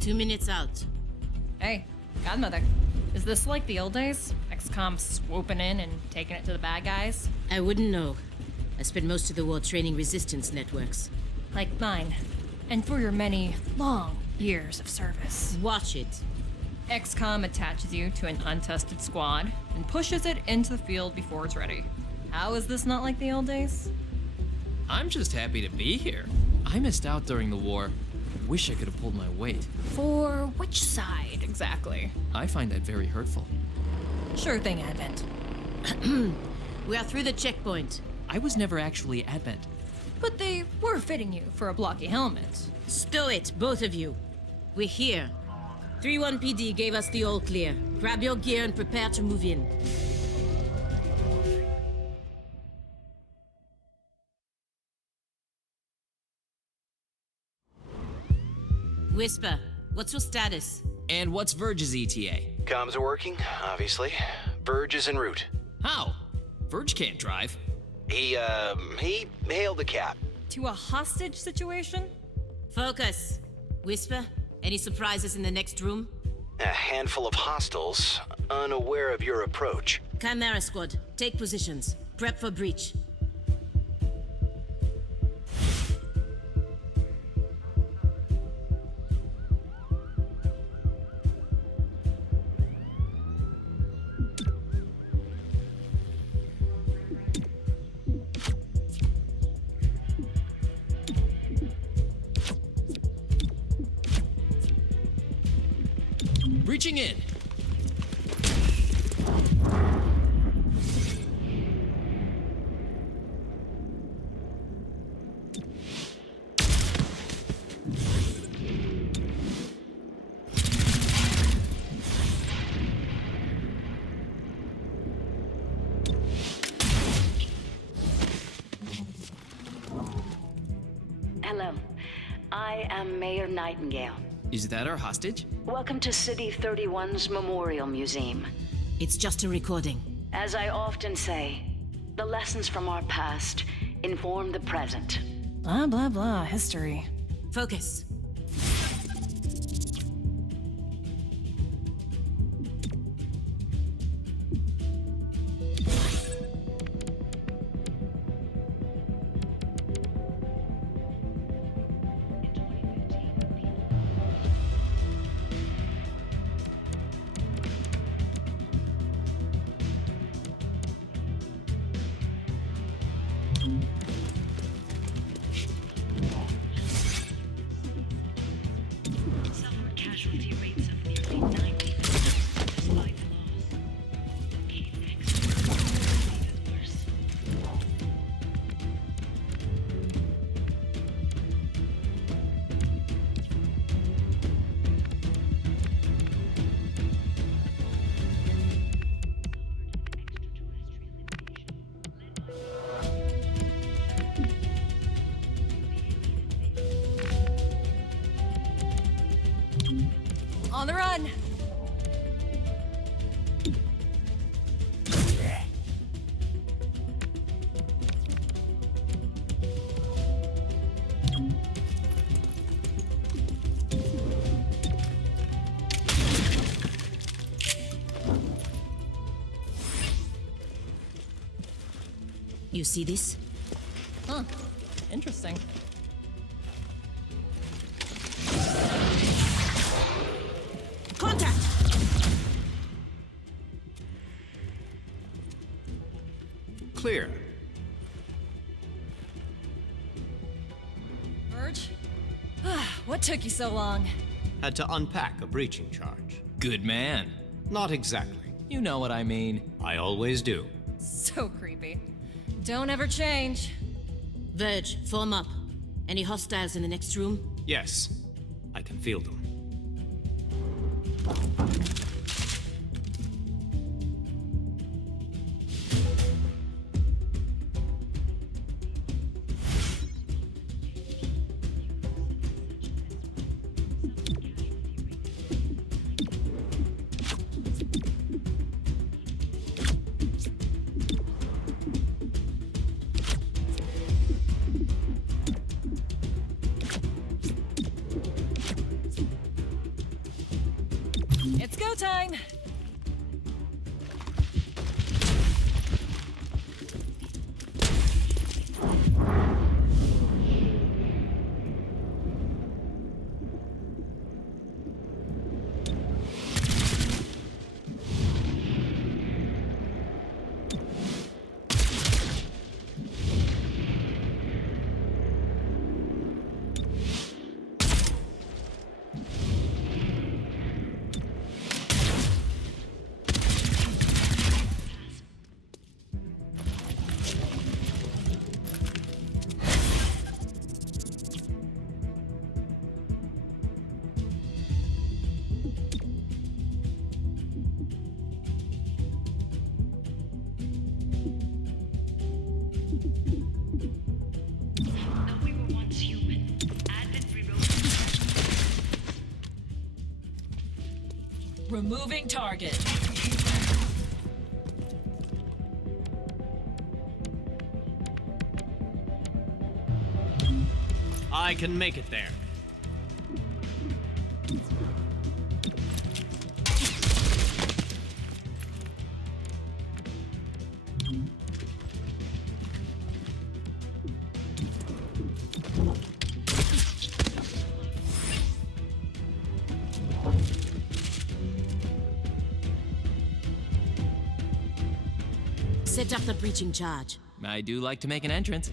2 minutes out. Hey, Godmother. Is this like the old days? XCOM swooping in and taking it to the bad guys? I wouldn't know. I spent most of the war training resistance networks. Like mine. And for your many, long years of service. Watch it. XCOM attaches you to an untested squad and pushes it into the field before it's ready. How is this not like the old days? I'm just happy to be here. I missed out during the war. Wish I could have pulled my weight. For which side, exactly? I find that very hurtful. Sure thing, Advent. We are through the checkpoint. I was never actually Advent. But they were fitting you for a blocky helmet. Stow it, both of you. We're here. 3-1 PD gave us the all clear. Grab your gear and prepare to move in. Whisper, what's your status? And what's Verge's ETA? Comms are working, obviously. Verge is en route. How? Verge can't drive. He hailed the cab. To a hostage situation? Focus. Whisper, any surprises in the next room? A handful of hostiles, unaware of your approach. Chimera Squad, take positions. Prep for breach. Reaching in. Hello, I am Mayor Nightingale. Is that our hostage? Welcome to City 31's Memorial Museum. It's just a recording. As I often say, the lessons from our past inform the present. Blah, blah, blah, history. Focus. Casualty rates of nearly 90% despite the loss. Even worse. On the run! You see this? Huh. Interesting. Contact! Clear. Verge? What took you so long? Had to unpack a breaching charge. Good man. Not exactly. You know what I mean. I always do. So creepy. Don't ever change. Verge, form up. Any hostiles in the next room? Yes, I can feel them. It's go time! Removing target. I can make it there. Set up the breaching charge. I do like to make an entrance.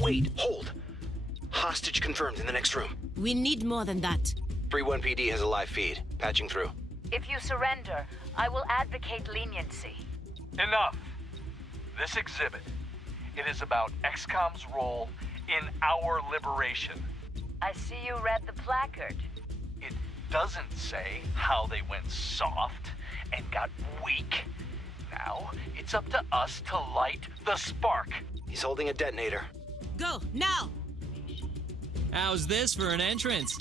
Wait, hold. Hostage confirmed in the next room. We need more than that. 3-1 PD has a live feed. Patching through. If you surrender, I will advocate leniency. Enough. This exhibit, it is about XCOM's role in our liberation. I see you read the placard. It doesn't say how they went soft and got weak. Now, it's up to us to light the spark. He's holding a detonator. Go, now! How's this for an entrance?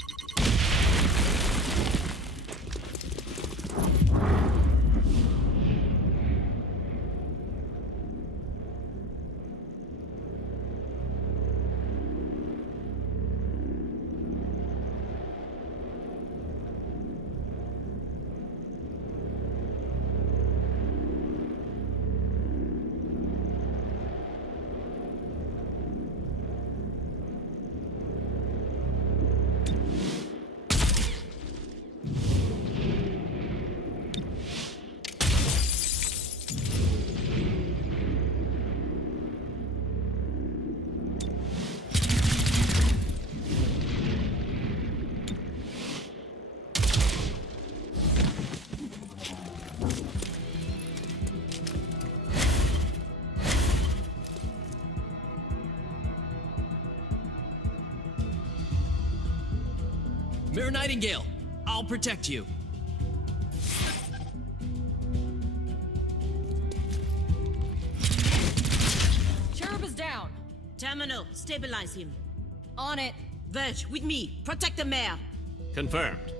Mirror Nightingale, I'll protect you. Cherub is down. Terminal, stabilize him. On it. Verge, with me. Protect the mayor. Confirmed.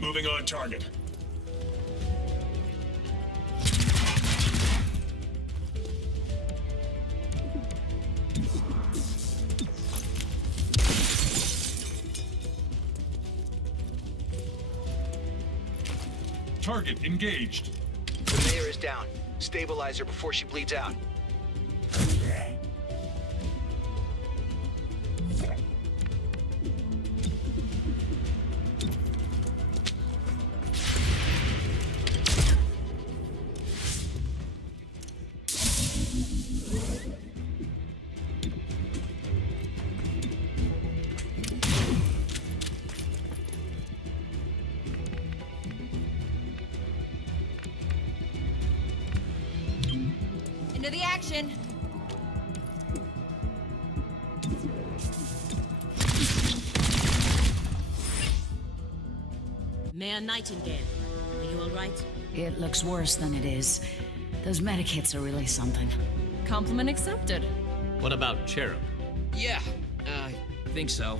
Moving on target. Target engaged. The mayor is down. Stabilize her before she bleeds out. Into the action. Mayor Nightingale, are you all right? It looks worse than it is. Those medikits are really something. Compliment accepted. What about Cherub? Yeah, I think so.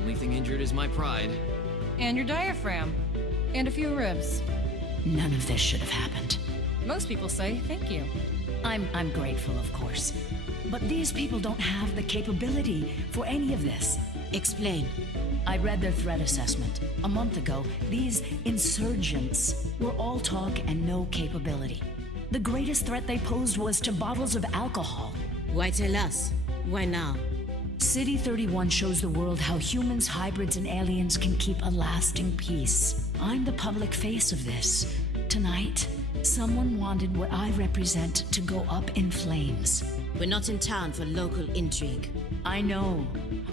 Only thing injured is my pride. And your diaphragm. And a few ribs. None of this should have happened. Most people say thank you. I'm grateful, of course. But these people don't have the capability for any of this. Explain. I read their threat assessment. A month ago, these insurgents were all talk and no capability. The greatest threat they posed was to bottles of alcohol. Why tell us? Why now? City 31 shows the world how humans, hybrids, and aliens can keep a lasting peace. I'm the public face of this. Tonight, someone wanted what I represent to go up in flames. We're not in town for local intrigue. I know,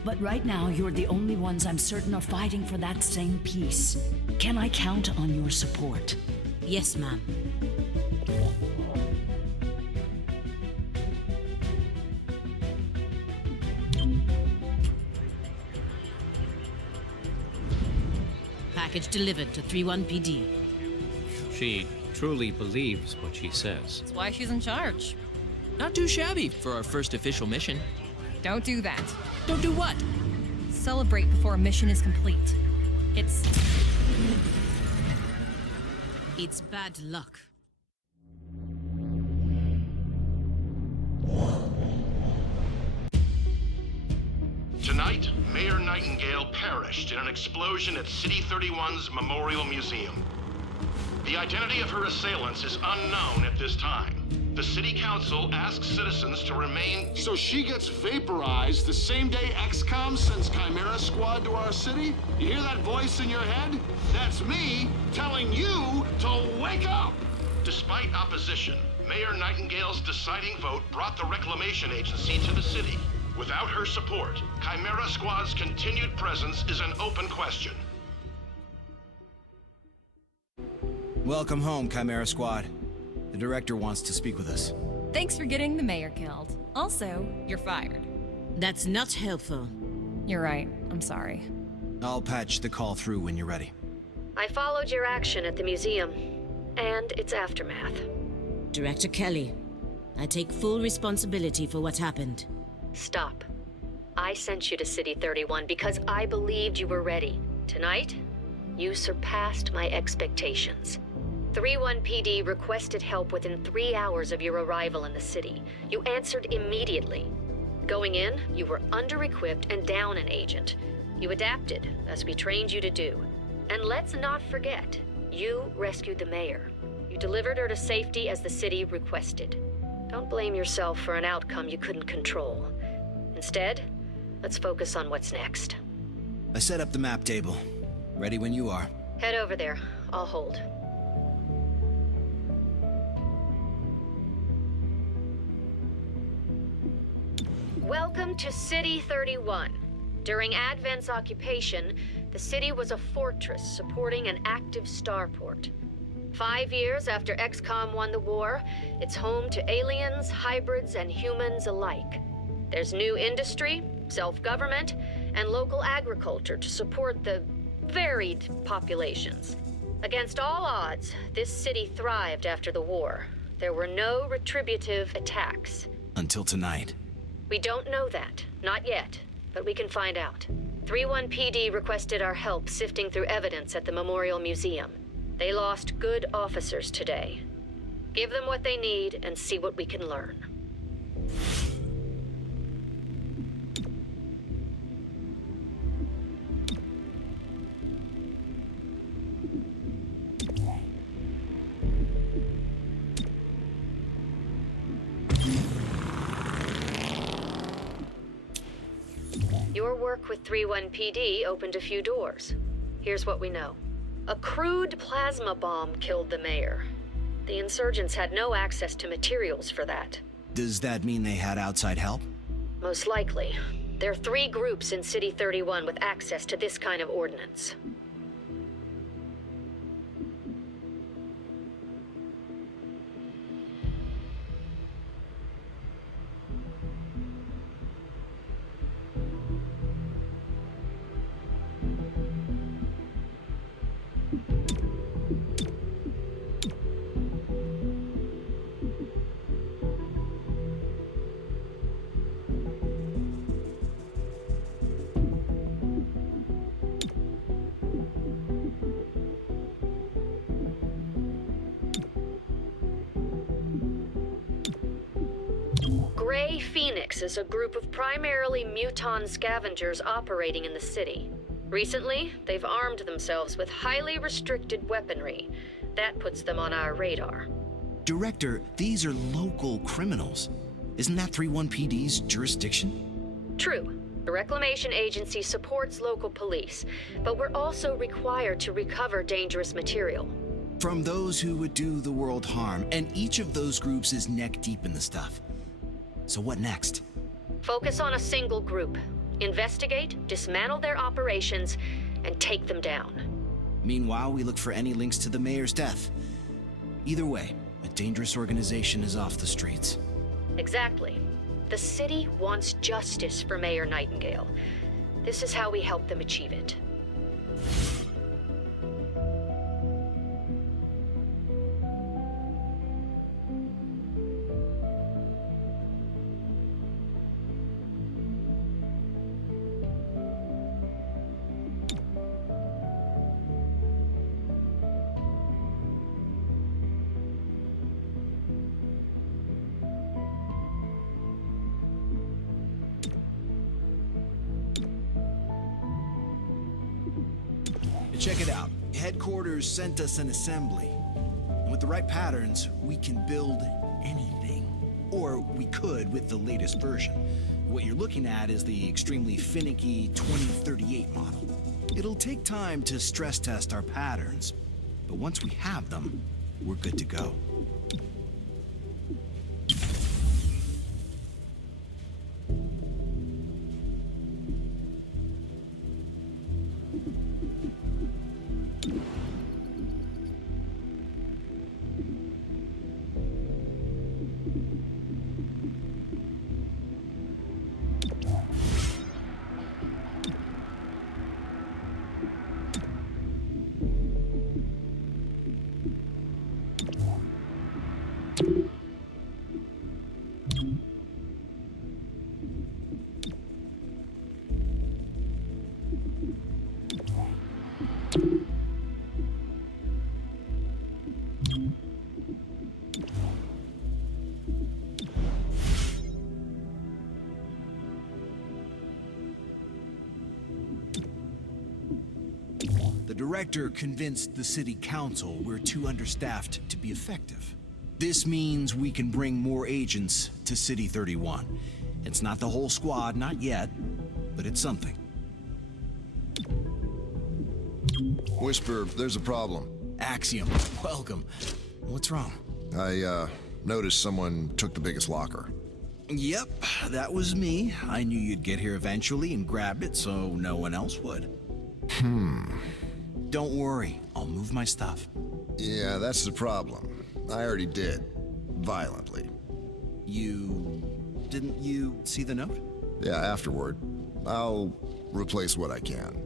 but right now you're the only ones I'm certain are fighting for that same peace. Can I count on your support? Yes, ma'am. Package delivered to 31 PD. She truly believes what she says. That's why she's in charge. Not too shabby for our first official mission. Don't do that. Don't do what? Celebrate before a mission is complete. It's bad luck. Tonight, Mayor Nightingale perished in an explosion at City 31's Memorial Museum. The identity of her assailants is unknown at this time. The City Council asks citizens to remain... So she gets vaporized the same day XCOM sends Chimera Squad to our city? You hear that voice in your head? That's me telling you to wake up! Despite opposition, Mayor Nightingale's deciding vote brought the Reclamation Agency to the city. Without her support, Chimera Squad's continued presence is an open question. Welcome home, Chimera Squad. The director wants to speak with us. thanks for getting the mayor killed. Also, you're fired. That's not helpful. You're right. I'm sorry. I'll patch the call through when you're ready. I followed your action at the museum, and its aftermath. Director Kelly, I take full responsibility for what happened. Stop. I sent you to City 31 because I believed you were ready. Tonight, you surpassed my expectations. 3-1 PD requested help within 3 hours of your arrival in the city. You answered immediately. Going in, you were under-equipped and down an agent. You adapted, as we trained you to do. And let's not forget, you rescued the mayor. You delivered her to safety as the city requested. Don't blame yourself for an outcome you couldn't control. Instead, let's focus on what's next. I set up the map table. Ready when you are. Head over there. I'll hold. Welcome to City 31. During Advent's occupation, the city was a fortress supporting an active starport. 5 years after XCOM won the war, it's home to aliens, hybrids, and humans alike. There's new industry, self-government, and local agriculture to support the varied populations. Against all odds, this city thrived after the war. There were no retributive attacks. Until tonight. We don't know that. Not yet. But we can find out. 3-1 PD requested our help sifting through evidence at the Memorial Museum. They lost good officers today. Give them what they need and see what we can learn. Your work with 3-1 PD opened a few doors. Here's what we know. A crude plasma bomb killed the mayor. The insurgents had no access to materials for that. Does that mean they had outside help? Most likely. There are 3 groups in City 31 with access to this kind of ordnance. Grey Phoenix is a group of primarily muton scavengers operating in the city. Recently, they've armed themselves with highly restricted weaponry. That puts them on our radar. Director, these are local criminals. Isn't that 3-1 PD's jurisdiction? True. The Reclamation Agency supports local police, but we're also required to recover dangerous material. From those who would do the world harm, and each of those groups is neck deep in the stuff. So what next? Focus on a single group. Investigate, dismantle their operations, and take them down. Meanwhile, we look for any links to the mayor's death. Either way, a dangerous organization is off the streets. Exactly. The city wants justice for Mayor Nightingale. This is how we help them achieve it. Check it out. Headquarters sent us an assembly. And with the right patterns, we can build anything. Or we could with the latest version. What you're looking at is the extremely finicky 2038 model. It'll take time to stress test our patterns, but once we have them, we're good to go. The director convinced the city council we're too understaffed to be effective. This means we can bring more agents to City 31. It's not the whole squad, not yet, but it's something. Whisper, there's a problem. Axiom, welcome. What's wrong? I noticed someone took the biggest locker. Yep, that was me. I knew you'd get here eventually and grab it so no one else would. Don't worry, I'll move my stuff. Yeah, that's the problem. I already did. Violently. Didn't you see the note? Yeah, afterward. I'll replace what I can.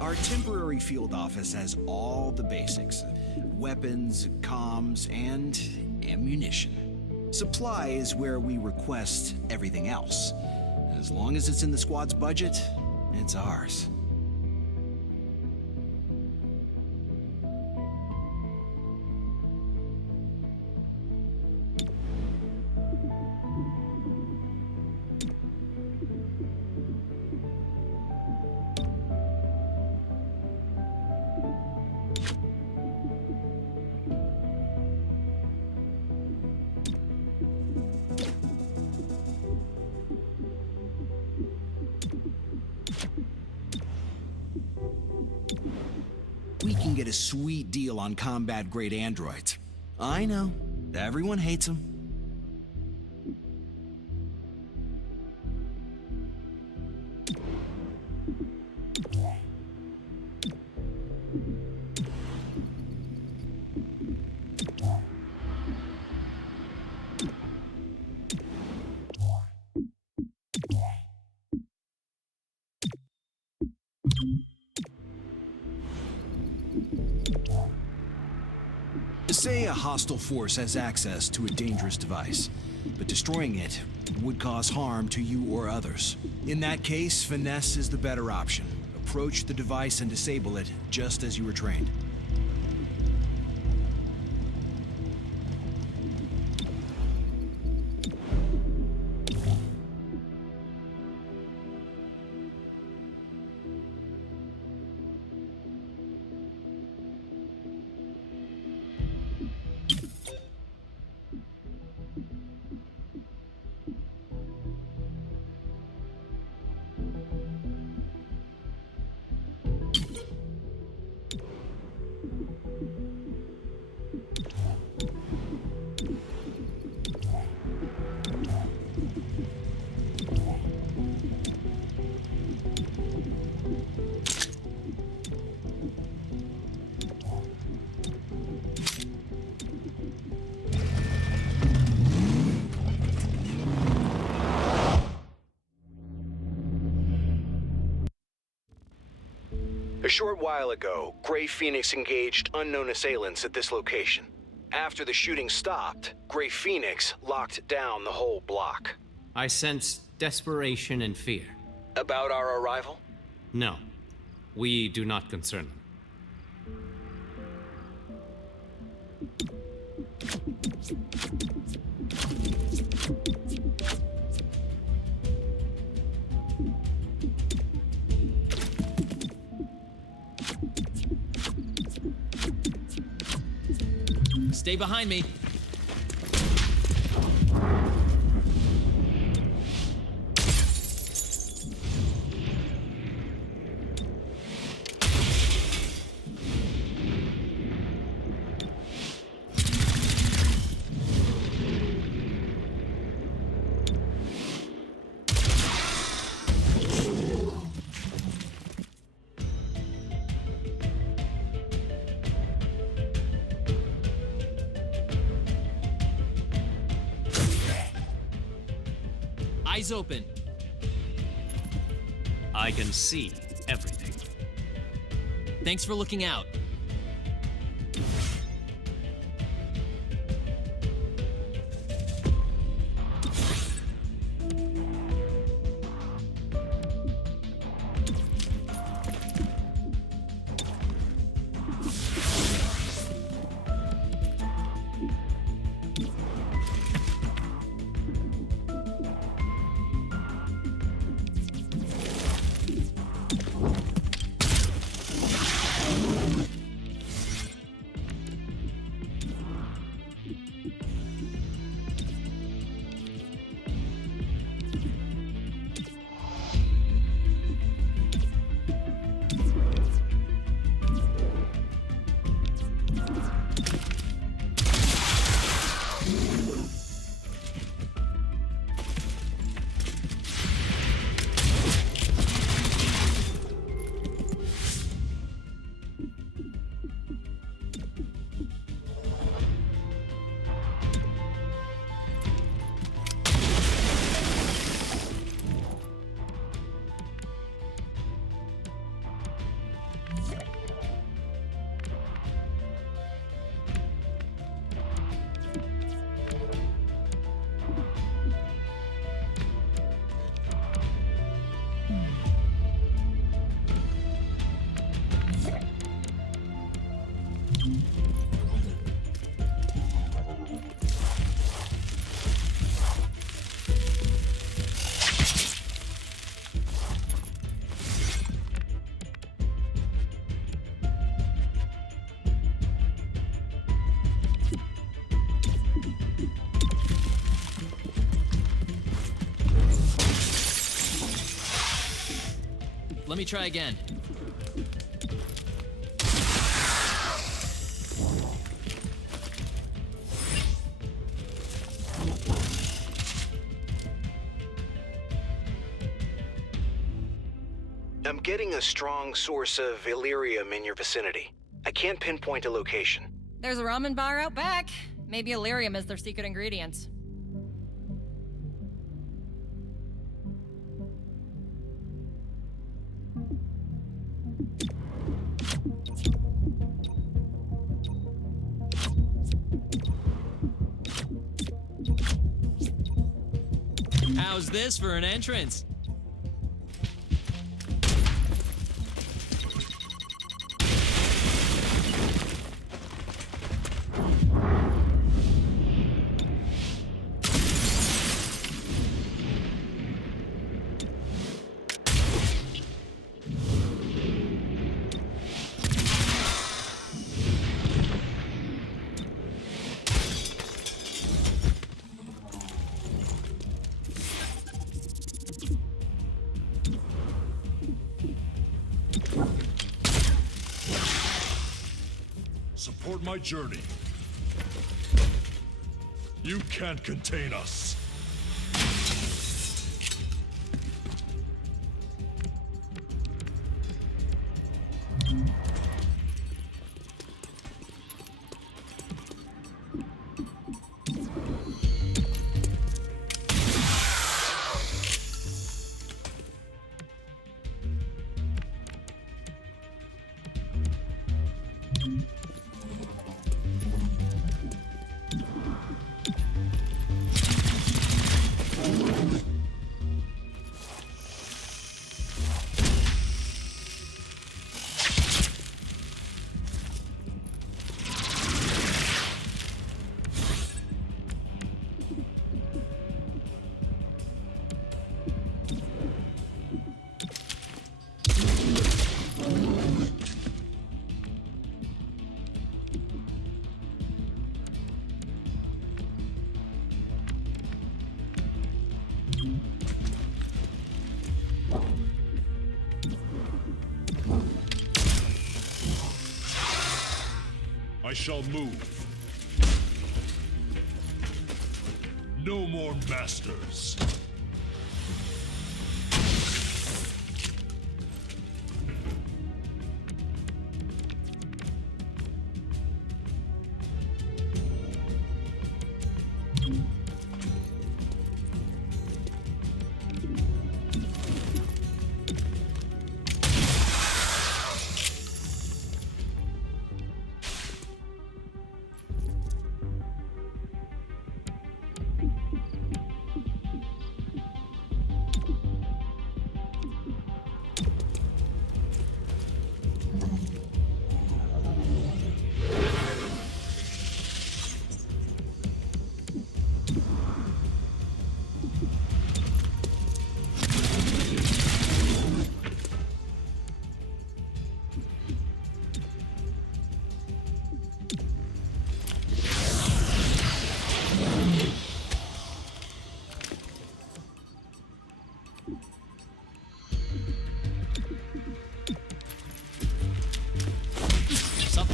Our temporary field office has all the basics. Weapons, comms, and ammunition. Supply is where we request everything else. As long as it's in the squad's budget, it's ours. We can get a sweet deal on combat-grade androids. I know, everyone hates them. Say a hostile force has access to a dangerous device, but destroying it would cause harm to you or others. In that case, finesse is the better option. Approach the device and disable it, just as you were trained. A short while ago, Grey Phoenix engaged unknown assailants at this location. After the shooting stopped, Grey Phoenix locked down the whole block. I sense desperation and fear. About our arrival? No, we do not concern them. Stay behind me. Eyes open. I can see everything. Thanks for looking out. Let me try again. I'm getting a strong source of Illyrium in your vicinity. I can't pinpoint a location. There's a ramen bar out back. Maybe Illyrium is their secret ingredients. How's this for an entrance? Support my journey. You can't contain us. I shall move. No more masters.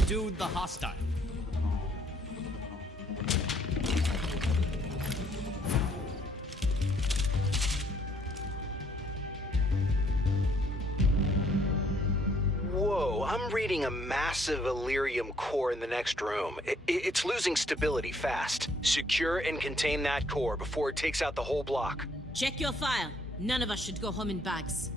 subdued the hostile. Whoa, I'm reading a massive Illyrium core in the next room. It's losing stability fast. Secure and contain that core before it takes out the whole block. Check your file. None of us should go home in bags.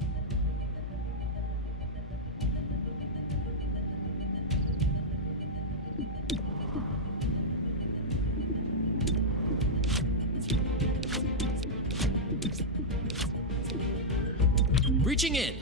Reaching in.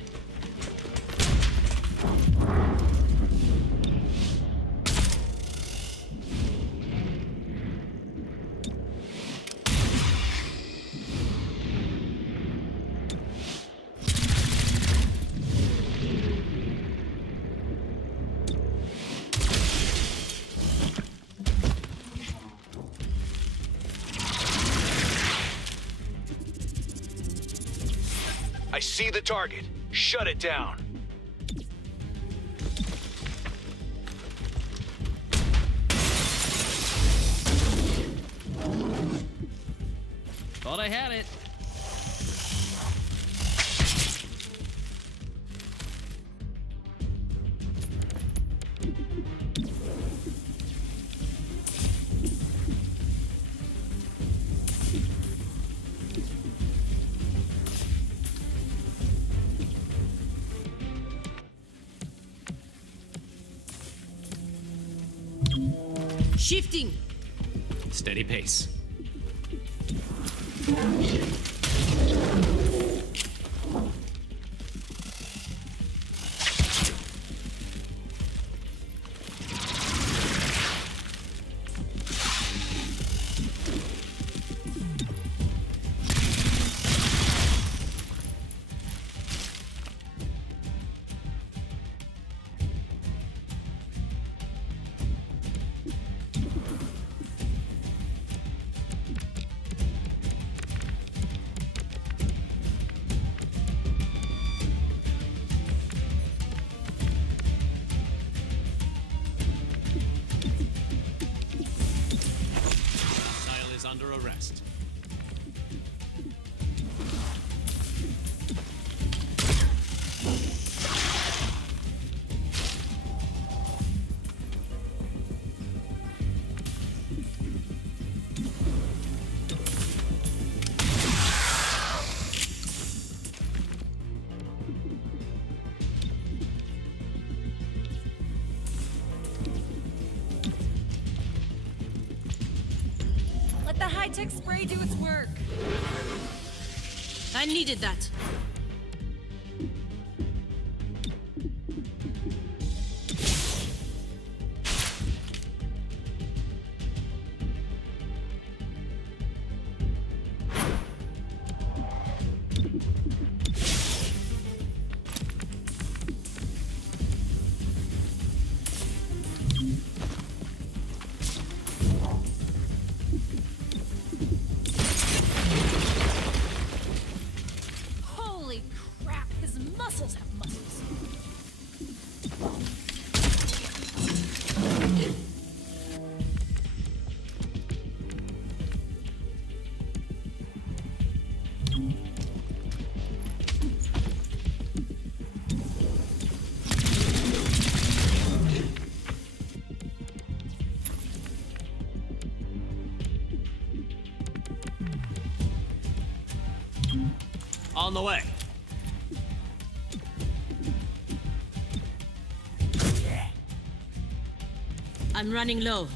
I see the target. Shut it down. Thought I had it. Shifting. Steady pace. Under arrest. Let the high-tech spray do its work. I needed that. Holy crap, his muscles have muscles. On the way. I'm running low.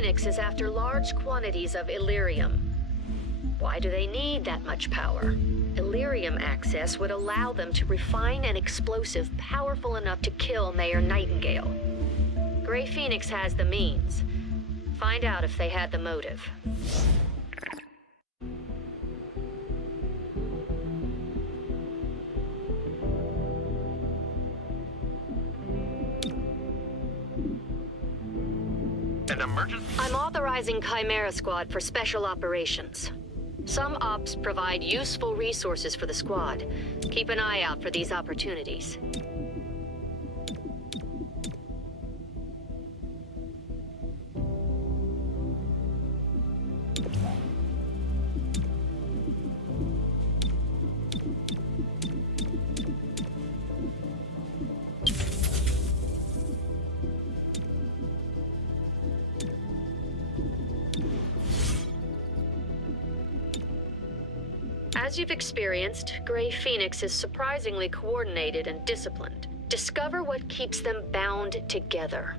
Phoenix is after large quantities of Illyrium. Why do they need that much power? Illyrium access would allow them to refine an explosive powerful enough to kill Mayor Nightingale. Grey Phoenix has the means. Find out if they had the motive. An emergency? I'm authorizing Chimera Squad for special operations. Some ops provide useful resources for the squad. Keep an eye out for these opportunities. As you've experienced, Grey Phoenix is surprisingly coordinated and disciplined. Discover what keeps them bound together.